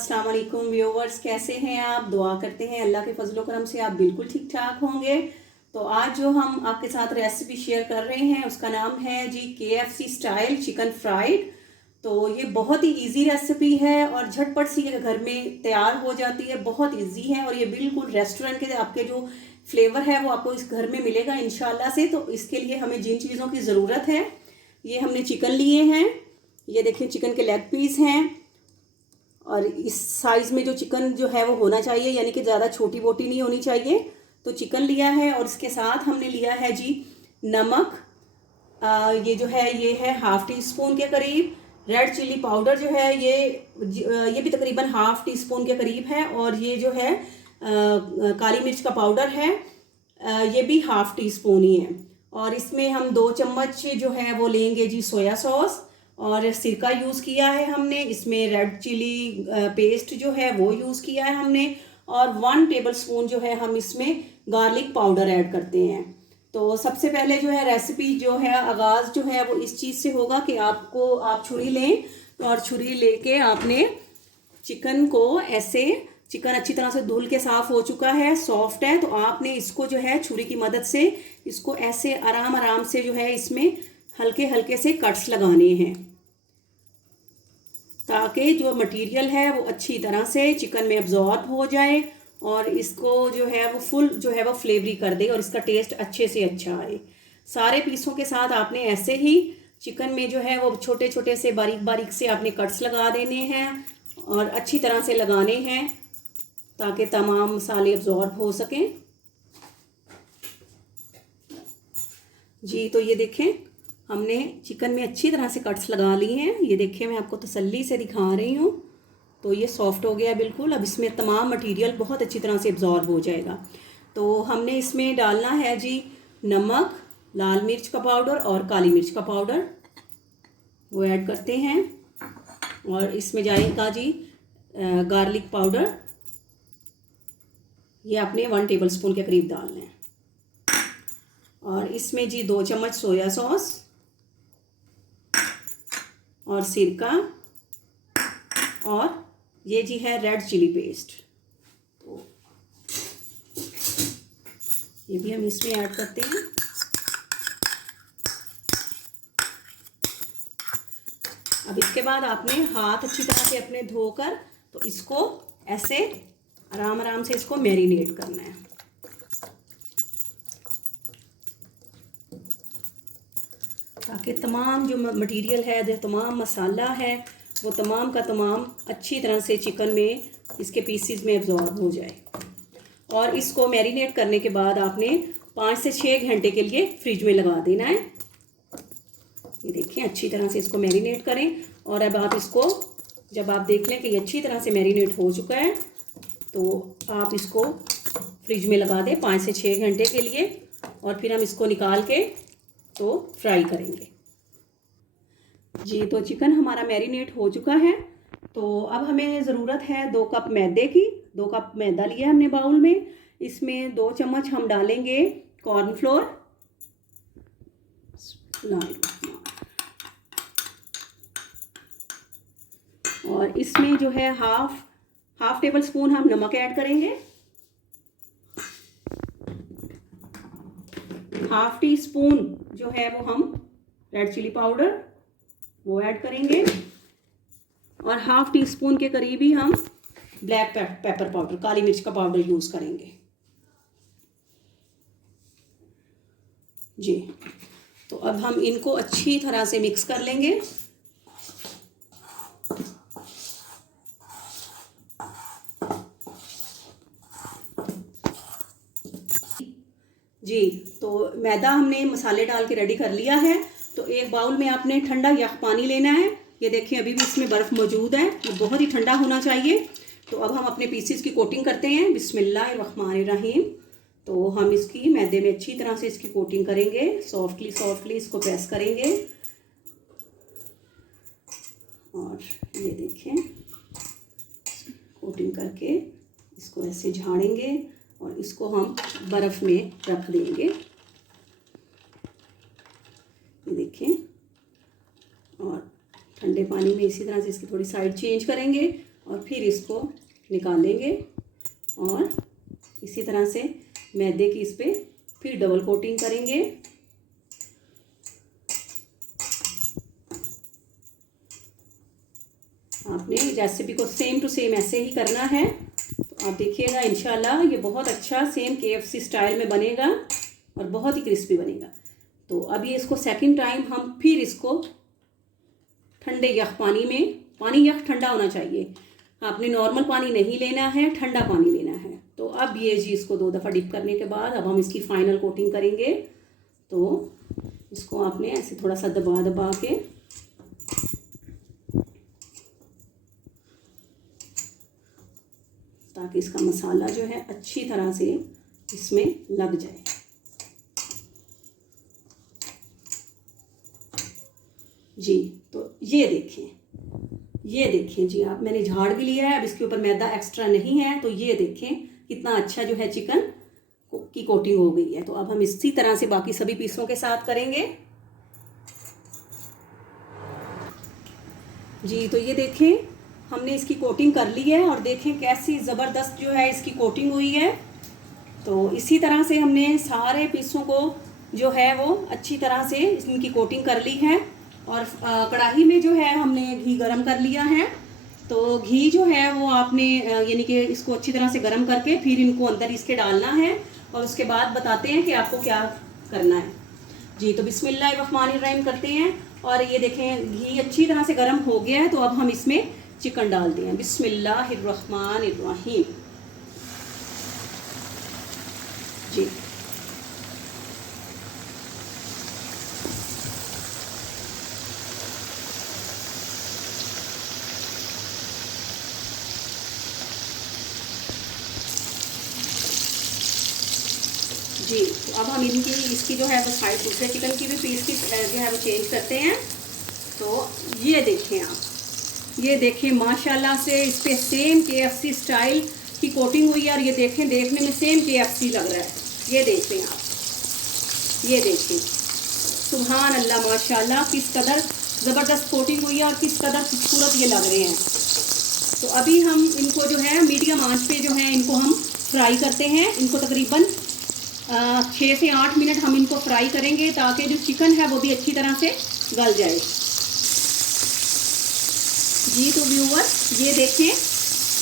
अस्सलाम वालेकुम व्यूवर्स, कैसे हैं आप। दुआ करते हैं अल्लाह के फजलो करम से आप बिल्कुल ठीक ठाक होंगे। तो आज जो हम आपके साथ रेसिपी शेयर कर रहे हैं उसका नाम है जी KFC स्टाइल चिकन फ्राइड। तो ये बहुत ही इजी रेसिपी है और झटपट सी घर में तैयार हो जाती है, बहुत इजी है और ये बिल्कुल रेस्टोरेंट के आपके जो फ्लेवर है वो आपको इस घर में मिलेगा इंशाल्लाह से। तो इसके लिए हमें जिन चीज़ों की ज़रूरत है, ये हमने चिकन लिए हैं, ये देखिए चिकन के लेग पीस हैं और इस साइज़ में जो चिकन जो है वो होना चाहिए, यानी कि ज़्यादा छोटी बोटी नहीं होनी चाहिए। तो चिकन लिया है और इसके साथ हमने लिया है जी नमक, ये जो है ये है हाफ़ टी स्पून के करीब। रेड चिली पाउडर जो है ये भी तकरीबन हाफ़ टी स्पून के करीब है। और ये जो है काली मिर्च का पाउडर है, ये भी हाफ़ टी स्पून ही है। और इसमें हम 2 चम्मच जो है वो लेंगे जी सोया सॉस, और सिरका यूज़ किया है हमने। इसमें रेड चिली पेस्ट जो है वो यूज़ किया है हमने। और 1 टेबल स्पून जो है हम इसमें गार्लिक पाउडर ऐड करते हैं। तो सबसे पहले जो है रेसिपी जो है आगाज़ जो है वो इस चीज़ से होगा कि आप छुरी लें, और छुरी लेके आपने चिकन को ऐसे, चिकन अच्छी तरह से धुल के साफ़ हो चुका है, सॉफ्ट है, तो आपने इसको जो है छुरी की मदद से इसको ऐसे आराम आराम से जो है इसमें हल्के हल्के से कट्स लगाने हैं, ताकि जो मटेरियल है वो अच्छी तरह से चिकन में अब्जॉर्ब हो जाए और इसको जो है वो फुल जो है वो फ्लेवरी कर दे और इसका टेस्ट अच्छे से अच्छा आए। सारे पीसों के साथ आपने ऐसे ही चिकन में जो है वो छोटे छोटे से बारीक बारीक से आपने कट्स लगा देने हैं और अच्छी तरह से लगाने हैं ताकि तमाम मसाले अब्जॉर्ब हो सकें जी। तो ये देखें हमने चिकन में अच्छी तरह से कट्स लगा लिए हैं, ये देखिए मैं आपको तसल्ली से दिखा रही हूँ। तो ये सॉफ्ट हो गया बिल्कुल। अब इसमें तमाम मटेरियल बहुत अच्छी तरह से एब्जॉर्ब हो जाएगा। तो हमने इसमें डालना है जी नमक, लाल मिर्च का पाउडर और काली मिर्च का पाउडर, वो ऐड करते हैं। और इसमें जाएगा जी गार्लिक पाउडर, ये आपने 1 टेबल स्पून के करीब डालना है। और इसमें जी 2 चम्मच सोया सॉस और सिरका, और ये जी है रेड चिली पेस्ट, तो ये भी हम इसमें ऐड करते हैं। अब इसके बाद आपने हाथ अच्छी तरह से अपने धोकर तो इसको ऐसे आराम आराम से इसको मैरिनेट करना है, ताकि तमाम जो मटेरियल है, जो तमाम मसाला है, वो तमाम का तमाम अच्छी तरह से चिकन में इसके पीसीज में एब्जॉर्ब हो जाए। और इसको मैरिनेट करने के बाद आपने 5 से 6 घंटे के लिए फ्रिज में लगा देना है। ये देखिए अच्छी तरह से इसको मैरिनेट करें। और अब आप इसको जब आप देख लें कि ये अच्छी तरह से मैरिनेट हो चुका है, तो आप इसको फ्रिज में लगा दें 5 से 6 घंटे के लिए, और फिर हम इसको निकाल के तो फ्राई करेंगे जी। तो चिकन हमारा मैरिनेट हो चुका है। तो अब हमें ज़रूरत है 2 कप मैदे की। 2 कप मैदा लिया हमने बाउल में। इसमें 2 चम्मच हम डालेंगे कॉर्नफ्लोर, और इसमें जो है हाफ टेबल स्पून हम नमक ऐड करेंगे, हाफ टी स्पून जो है वो हम रेड चिली पाउडर वो ऐड करेंगे, और हाफ टी स्पून के करीब ही हम ब्लैक पेपर पाउडर, काली मिर्च का पाउडर यूज़ करेंगे जी। तो अब हम इनको अच्छी तरह से मिक्स कर लेंगे जी। तो मैदा हमने मसाले डाल के रेडी कर लिया है। तो एक बाउल में आपने ठंडा यख पानी लेना है। ये देखिए अभी भी इसमें बर्फ़ मौजूद है, ये बहुत ही ठंडा होना चाहिए। तो अब हम अपने पीसीस की कोटिंग करते हैं। बिस्मिल्लाहिर्रहमानिर्रहीम। तो हम इसकी मैदे में अच्छी तरह से इसकी कोटिंग करेंगे, सॉफ्टली इसको प्रेस करेंगे। और ये देखें कोटिंग करके इसको ऐसे झाड़ेंगे और इसको हम बर्फ़ में रख देंगे। ये देखें, और ठंडे पानी में इसी तरह से इसकी थोड़ी साइड चेंज करेंगे और फिर इसको निकालेंगे और इसी तरह से मैदे की इस पर फिर डबल कोटिंग करेंगे। आपने रेसिपी को सेम टू सेम ऐसे ही करना है। तो आप देखिएगा इंशाल्लाह ये बहुत अच्छा सेम KFC स्टाइल में बनेगा और बहुत ही क्रिस्पी बनेगा। तो अब ये इसको सेकंड टाइम हम फिर इसको ठंडे यख पानी में, पानी यख ठंडा होना चाहिए, आपने नॉर्मल पानी नहीं लेना है, ठंडा पानी लेना है। तो अब ये जी इसको 2 दफ़ा डिप करने के बाद अब हम इसकी फाइनल कोटिंग करेंगे। तो इसको आपने ऐसे थोड़ा सा दबा दबा के ताकि इसका मसाला जो है अच्छी तरह से इसमें लग जाए। जी तो ये देखें जी आप, मैंने झाड़ भी लिया है, अब इसके ऊपर मैदा एक्स्ट्रा नहीं है। तो ये देखें कितना अच्छा जो है चिकन की कोटिंग हो गई है। तो अब हम इसी तरह से बाकी सभी पीसों के साथ करेंगे। जी तो ये देखें हमने इसकी कोटिंग कर ली है और देखें कैसी ज़बरदस्त जो है इसकी कोटिंग हुई है। तो इसी तरह से हमने सारे पीसों को जो है वो अच्छी तरह से इनकी कोटिंग कर ली है। और कढ़ाई में जो है हमने घी गरम कर लिया है। तो घी जो है वो आपने यानी कि इसको अच्छी तरह से गरम करके फिर इनको अंदर इसके डालना है और उसके बाद बताते हैं कि आपको क्या करना है। जी तो बिस्मिल्लाहिर्रहमानिर्रहीम करते हैं। और ये देखें घी अच्छी तरह से गरम हो गया है। तो अब हम इसमें चिकन डालते हैं। बिस्मिल्लाहिर्रहमानिर्रहीम। जी जी तो अब हम इसकी जो है वो साइड दूसरे चिकन की भी पीस की जो है वो चेंज करते हैं। तो ये देखें आप, ये देखें माशाल्लाह से इस पे सेम KFC स्टाइल की कोटिंग हुई है। और ये देखें देखने में सेम KFC लग रहा है। ये देखें आप, ये देखें सुभान अल्लाह माशाल्लाह किस कदर ज़बरदस्त कोटिंग हुई है और किस कदर खूबसूरत ये लग रहे हैं। तो अभी हम इनको जो है मीडियम आंच पे जो है इनको हम फ्राई करते हैं। इनको तकरीबन 6 से 8 मिनट हम इनको फ्राई करेंगे ताकि जो चिकन है वो भी अच्छी तरह से गल जाए। जी तो व्यूअर्स ये देखें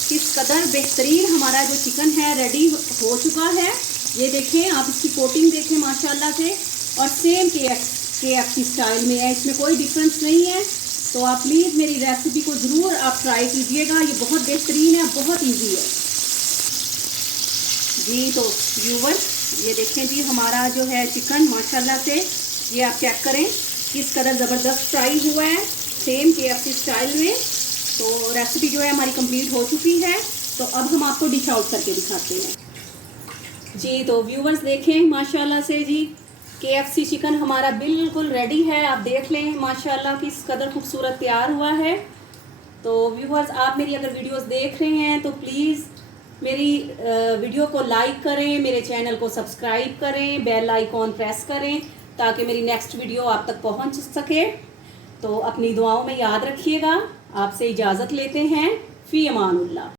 किस कदर बेहतरीन हमारा जो चिकन है रेडी हो चुका है। ये देखें आप, इसकी कोटिंग देखें माशाल्लाह से, और सेम KFC स्टाइल में है, इसमें कोई डिफरेंस नहीं है। तो आप प्लीज़ मेरी रेसिपी को ज़रूर आप ट्राई कीजिएगा, ये बहुत बेहतरीन है, बहुत ईजी है। जी तो व्यूअर्स ये देखें जी हमारा जो है चिकन माशाल्लाह से, ये आप चेक करें किस कदर ज़बरदस्त फ्राई हुआ है सेम KFC स्टाइल में। तो रेसिपी जो है हमारी कंप्लीट हो चुकी है। तो अब हम आपको डिश आउट करके दिखाते हैं। जी तो व्यूअर्स देखें माशाल्लाह से जी KFC चिकन हमारा बिल्कुल रेडी है। आप देख लें माशाल्लाह किस कदर खूबसूरत तैयार हुआ है। तो व्यूअर्स आप मेरी अगर वीडियोस देख रहे हैं तो प्लीज़ मेरी वीडियो को लाइक करें, मेरे चैनल को सब्सक्राइब करें, बेल आइकॉन प्रेस करें ताकि मेरी नेक्स्ट वीडियो आप तक पहुंच सके। तो अपनी दुआओं में याद रखिएगा। आपसे इजाज़त लेते हैं। फ़ी अमानुल्लाह।